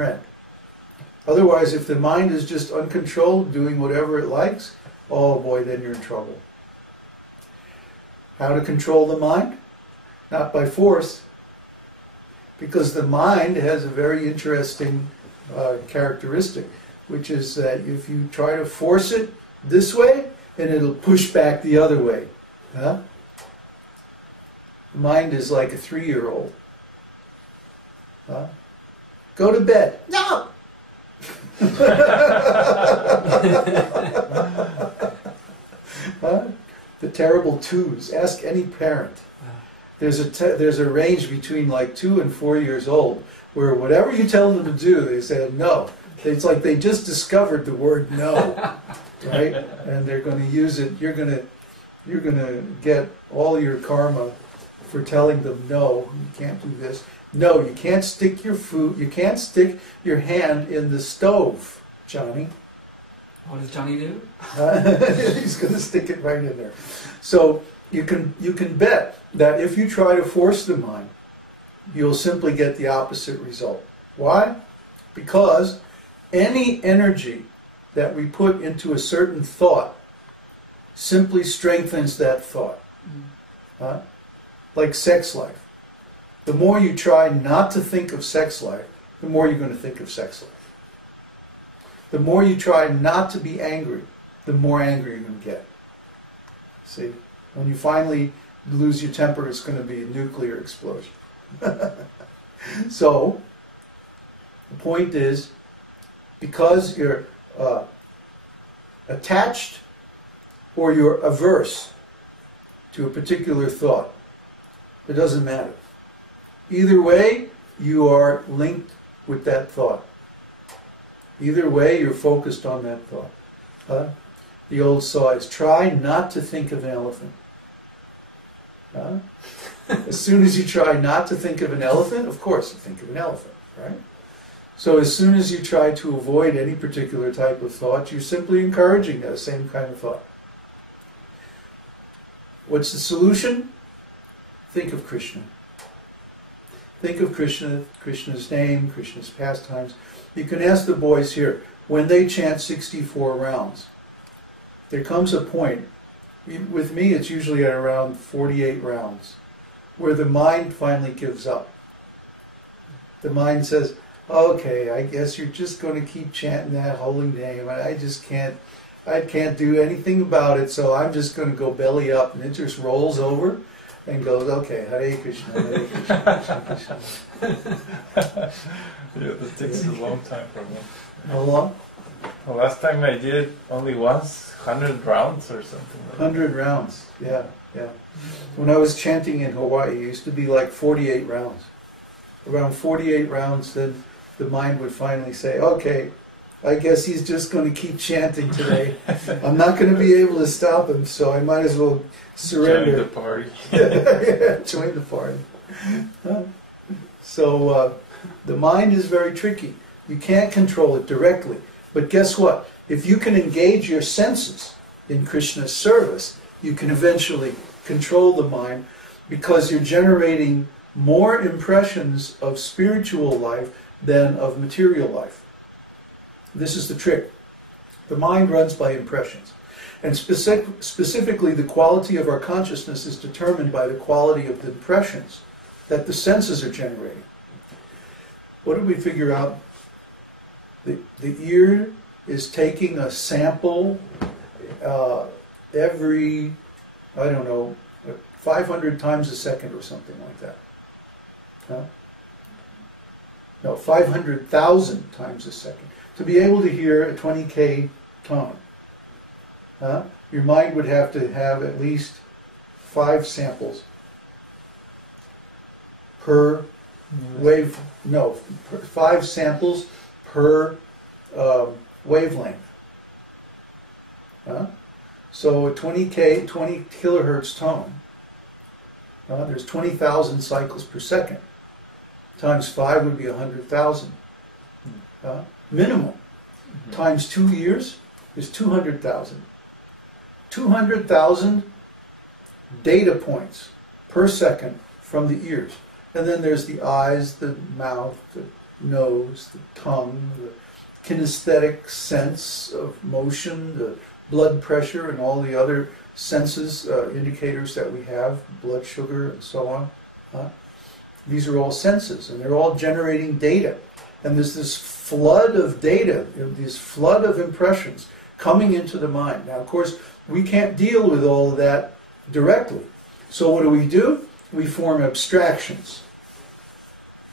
friend. Otherwise, if the mind is just uncontrolled, doing whatever it likes, oh boy, then you're in trouble. How to control the mind? Not by force, because the mind has a very interesting characteristic, which is that if you try to force it this way, then it'll push back the other way. Huh? The mind is like a 3-year-old. Huh? Go to bed. No! Huh? The terrible twos. Ask any parent. There's a range between like 2 and 4 years old where whatever you tell them to do, they say no. It's like they just discovered the word no, right? And they're going to use it. You're going to get all your karma for telling them no. You can't do this. No, you can't stick your food. You can't stick your hand in the stove, Johnny. What does Johnny do? He's going to stick it right in there. So you can bet that if you try to force the mind, you'll simply get the opposite result. Why? Because any energy that we put into a certain thought simply strengthens that thought. Like sex life. The more you try not to think of sex life, the more you're going to think of sex life. The more you try not to be angry, the more angry you're going to get. See? When you finally lose your temper, it's going to be a nuclear explosion. So, the point is, because you're attached or you're averse to a particular thought, it doesn't matter. Either way, you are linked with that thought. Either way, you're focused on that thought. The old saw is, try not to think of an elephant. As soon as you try not to think of an elephant, of course you think of an elephant, right? So as soon as you try to avoid any particular type of thought, you're simply encouraging that same kind of thought. What's the solution? Think of Krishna. Think of Krishna, Krishna's name, Krishna's pastimes. You can ask the boys here, when they chant 64 rounds, there comes a point, with me it's usually at around 48 rounds, where the mind finally gives up. The mind says, okay, I guess you're just going to keep chanting that holy name. I can't do anything about it, so I'm just going to go belly up. And it just rolls over and goes, okay, Hare Krishna, Hare Krishna, Krishna, Krishna. Yeah, that takes a long time for me. How long? The last time I did only once, 100 rounds or something. 100 rounds, yeah. When I was chanting in Hawaii, it used to be like 48 rounds. Around 48 rounds, then the mind would finally say, okay, I guess he's just going to keep chanting today. I'm not going to be able to stop him, so I might as well surrender. Join the party. Join the party. So the mind is very tricky. You can't control it directly. But guess what? If you can engage your senses in Krishna's service, you can eventually control the mind, because you're generating more impressions of spiritual life than of material life. This is the trick. The mind runs by impressions. And specifically, the quality of our consciousness is determined by the quality of the impressions that the senses are generating. What did we figure out? The ear is taking a sample every, 500 times a second or something like that. No, 500,000 times a second. To be able to hear a 20K tone, your mind would have to have at least 5 samples per wave. No, 5 samples per wavelength. So a 20 kilohertz tone, there's 20,000 cycles per second. Times 5 would be 100,000. Minimum. Times 2 years is 200,000. 200,000 data points per second from the ears. And then there's the eyes, the mouth, the nose, the tongue, the kinesthetic sense of motion, the blood pressure, and all the other senses, indicators that we have, blood sugar and so on. These are all senses, and they're all generating data. And there's this flood of data, this flood of impressions coming into the mind. Now, of course, we can't deal with all of that directly. So what do? We form abstractions.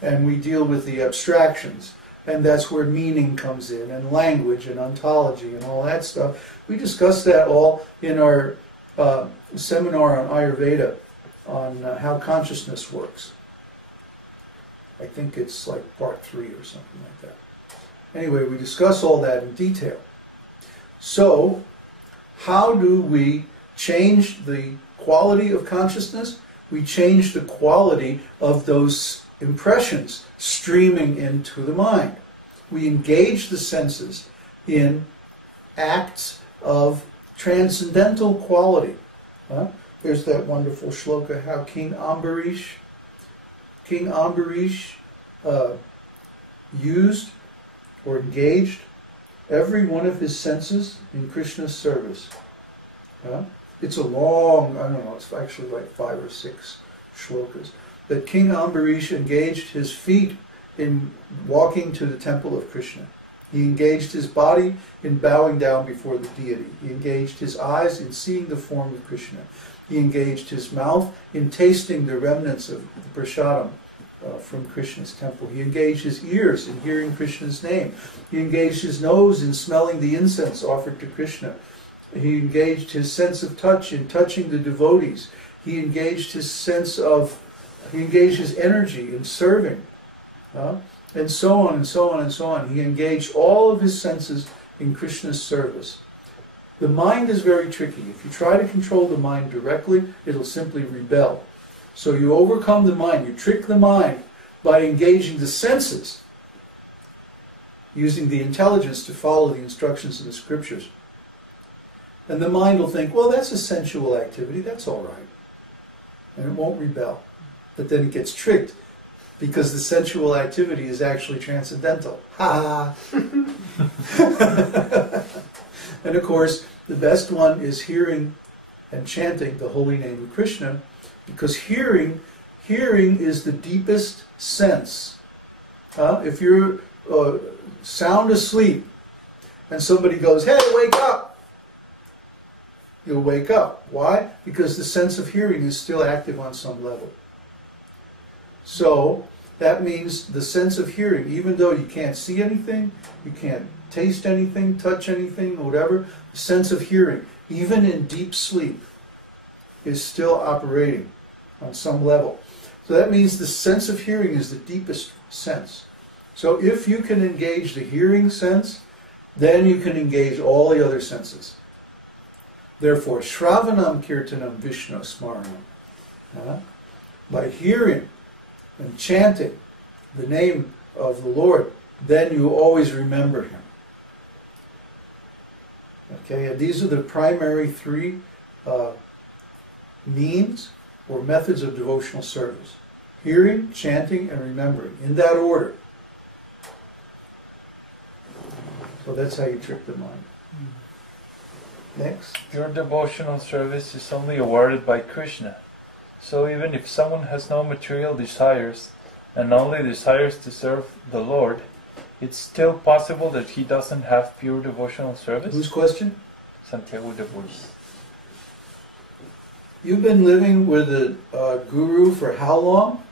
And we deal with the abstractions. And that's where meaning comes in, and language, and ontology, and all that stuff. We discussed that all in our seminar on Ayurveda, on how consciousness works. I think it's like part 3 or something like that. Anyway, we discuss all that in detail. So, how do we change the quality of consciousness? We change the quality of those impressions streaming into the mind. We engage the senses in acts of transcendental quality. There's that wonderful shloka, how King Ambarish used or engaged every one of his senses in Krishna's service. It's a long, I don't know, it's actually like 5 or 6 shlokas, that King Ambarish engaged his feet in walking to the temple of Krishna. He engaged his body in bowing down before the deity. He engaged his eyes in seeing the form of Krishna. He engaged his mouth in tasting the remnants of the prasadam from Krishna's temple. He engaged his ears in hearing Krishna's name. He engaged his nose in smelling the incense offered to Krishna. He engaged his sense of touch in touching the devotees. He engaged his energy in serving. And so on and so on and so on. He engaged all of his senses in Krishna's service. The mind is very tricky. If you try to control the mind directly, it'll simply rebel. So you overcome the mind, you trick the mind by engaging the senses, using the intelligence to follow the instructions in the scriptures. And the mind will think, well, that's a sensual activity, that's all right. And it won't rebel. But then it gets tricked because the sensual activity is actually transcendental. Ha! And of course, the best one is hearing and chanting the holy name of Krishna, because hearing is the deepest sense. If you're sound asleep and somebody goes, hey, wake up, you'll wake up. Why? Because the sense of hearing is still active on some level. So that means the sense of hearing, even though you can't see anything, you can't taste anything, touch anything, whatever, the sense of hearing, even in deep sleep, is still operating on some level. So that means the sense of hearing is the deepest sense. So if you can engage the hearing sense, then you can engage all the other senses. Therefore, Shravanam Kirtanam Vishnu Smaranam. By hearing and chanting the name of the Lord, then you always remember Him. Okay, and these are the primary 3 means or methods of devotional service. Hearing, chanting, and remembering, in that order. So that's how you trick the mind. Next. Your devotional service is only awarded by Krishna. So even if someone has no material desires and only desires to serve the Lord, it's still possible that he doesn't have pure devotional service? Whose question? Santiago de Bois. You've been living with a guru for how long?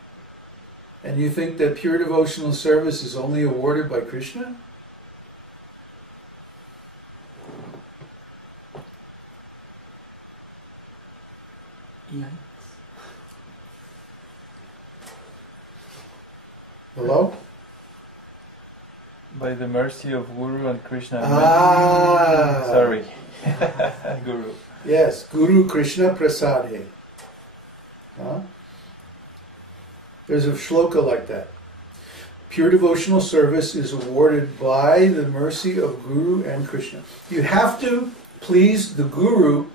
And you think that pure devotional service is only awarded by Krishna? Yeah. Hello? By the mercy of Guru and Krishna. Ah! Sorry. Guru. Yes, Guru Krishna Prasadhe. There's a shloka like that. Pure devotional service is awarded by the mercy of Guru and Krishna. You have to please the Guru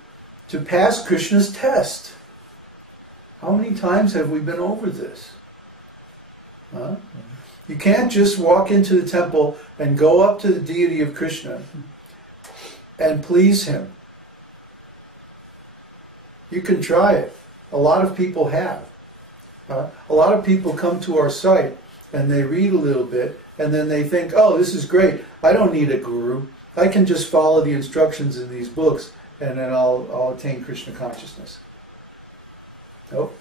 to pass Krishna's test. How many times have we been over this? You can't just walk into the temple and go up to the deity of Krishna and please him. You can try it. A lot of people have. A lot of people come to our site and they read a little bit and then they think, oh, this is great. I don't need a guru. I can just follow the instructions in these books and then I'll attain Krishna consciousness. Nope.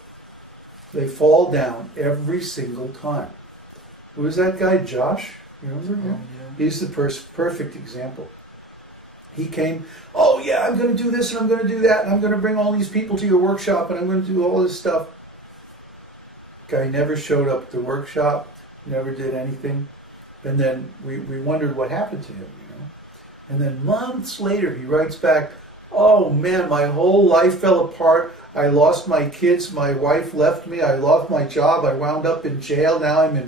They fall down every single time. Who is that guy, Josh? You remember him? Yeah. He's the perfect example. He came, oh yeah, I'm going to do this and I'm going to do that and I'm going to bring all these people to your workshop and I'm going to do all this stuff. Guy never showed up at the workshop, never did anything. And then we wondered what happened to him, you know. And then months later he writes back, oh man, my whole life fell apart. I lost my kids, my wife left me, I lost my job, I wound up in jail, now I'm in